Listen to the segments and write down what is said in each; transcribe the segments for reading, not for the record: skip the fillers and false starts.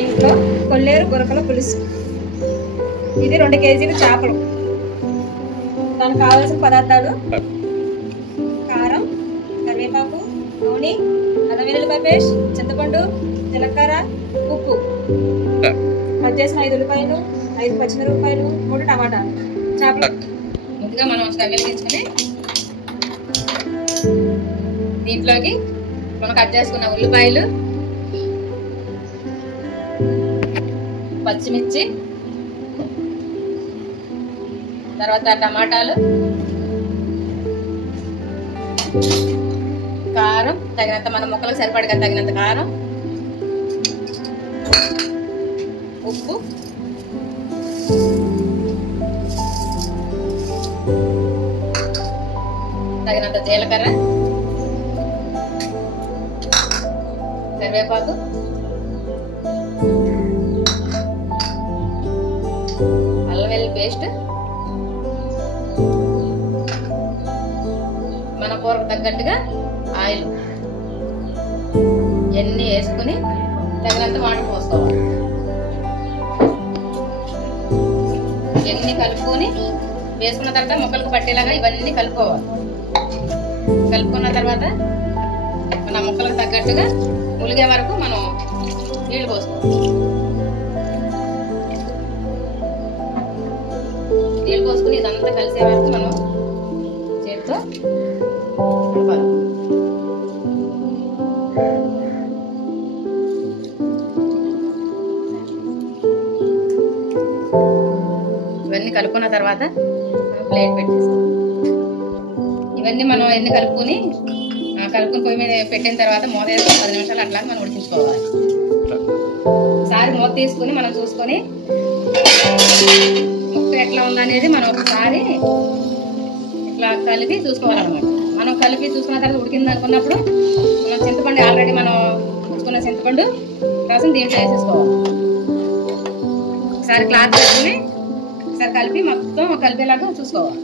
ఇంట్లో కొల్లేరు గొరకల పులుసు. ఇది 2 కేజీలు చేపలు. దానికి కావాల్సిన పదార్థాలు: కారం, కరివేపాకు, నూనె, అల్లం వెల్లుల్లిపాయ పేస్ట్, చింతపండు, జీలకర్ర, ఉప్పు, కట్ చేసిన 5 ఉల్లిపాయలు, 5 పచ్చిమిరపకాయలు, 3 టమాటాలు. చేపలు ముందుగా మనం స్టవ్ వెలిగించుకొని దీంట్లోకి మనం కట్ చేసుకున్న ఉల్లిపాయలు, పచ్చిమిర్చి, తర్వాత టమాటాలు, కారం తగినంత, మన ముక్కలకు సరిపడగా తగినంత కారం, ఉప్పు, తగినంత జీలకర్ర, కరివేపాకు, అల్లం వెల్లుల్లి పేస్ట్, మన కూరకు తగ్గట్టుగా ఆయిల్, ఇవన్నీ వేసుకుని తగినంత వాటర్ పోసుకోవాలి. ఇవన్నీ కలుపుకొని వేసుకున్న తర్వాత ముక్కలకు పట్టేలాగా ఇవన్నీ కలుపుకోవాలి. కలుపుకున్న తర్వాత మన ముక్కలకు తగ్గట్టుగా ఉలిగే వరకు మనం నీళ్ళు పోసుకోవాలి. నీళ్ళు పోసుకుని ఇదంతా కలిసే వరకు మనం చేతితో కలపాలి. ఇవన్నీ కలుపుకున్న తర్వాత మనం ప్లేట్ పెట్టేస్తాం. ఇవన్నీ మనం ఎన్ని కలుపుకొని పొయ్యి మీద పెట్టిన తర్వాత మూత వేసుకొని 10 నిమిషాలు అట్లా మనం ఉడికించుకోవాలి. ఒకసారి మూత తీసుకుని మనం చూసుకొని ముక్క ఎట్లా ఉందనేది మనం ఒకసారి ఇట్లా కలిపి చూసుకోవాలన్నమాట. మనం కలిపి చూసుకున్న తర్వాత ఉడికింది అనుకున్నప్పుడు మనం చింతపండు ఆల్రెడీ మనం ఉడుకున్న చింతపండు రసం దీంట్లో వేసేసుకోవాలి. ఒకసారి క్లాత్ పెట్టుకుని ఒకసారి కలిపి మొత్తం కలిపేలాగా చూసుకోవాలి.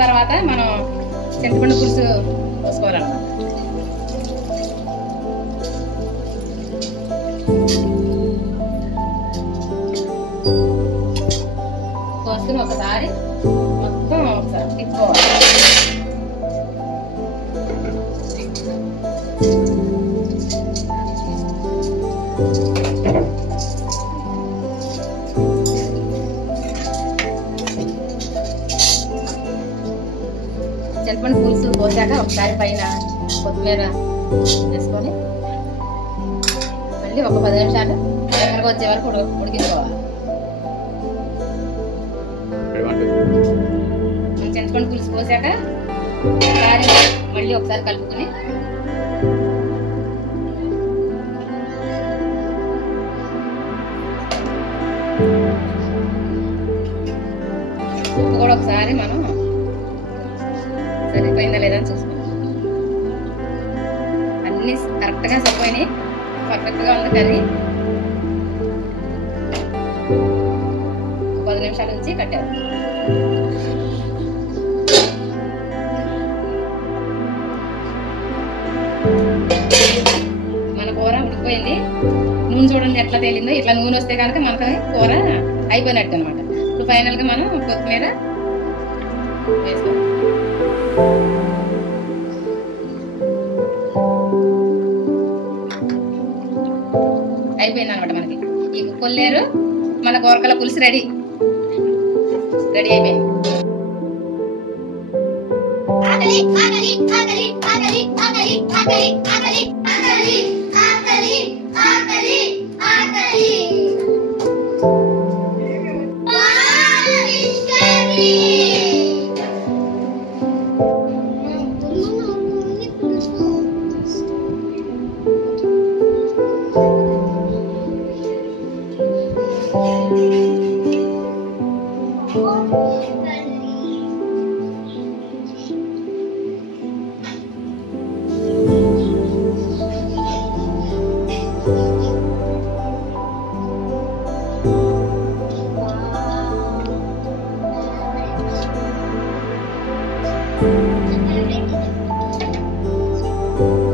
తర్వాత మనం చింతపండు పులుసు పోసుకోవాలన్నమాట. పోసుకుని ఒకసారి మొత్తం ఒకసారి తిప్పుకోవాలి. చింతపండు పులుసు పోసాక ఒకసారి పైన కొత్తిమీర వేసుకొని మళ్ళీ ఒక 10 నిమిషాలు దగ్గరకు వచ్చే వరకు ఉడికించుకోవాలి. చింతపండు పులుసు పోసాక ఒకసారి మళ్ళీ ఒకసారి కలుపుకొని ఉప్పు కూడా ఒకసారి మనం సరిపోయిందా లేదా అని చూసుకోండి. అన్ని కరెక్ట్గా సరిపోయినాయి, పర్ఫెక్ట్గా ఉంది కర్రీ. 10 నిమిషాల నుంచి కట్టారు. మన కూర ఉడికిపోయింది. నూనె చూడండి ఎట్లా తేలిందో. ఇట్లా నూనె వస్తే కనుక మనకు కూర అయిపోయినట్టు అనమాట. ఇప్పుడు ఫైనల్గా మనం కొత్తిమీర వేసుకోవాలి. అయిపోయింది అనమాట. మనకి ఈ కొల్లేరు మన గొరకల పులుసు రెడీ అయిపోయింది. చేసుకోవాలి.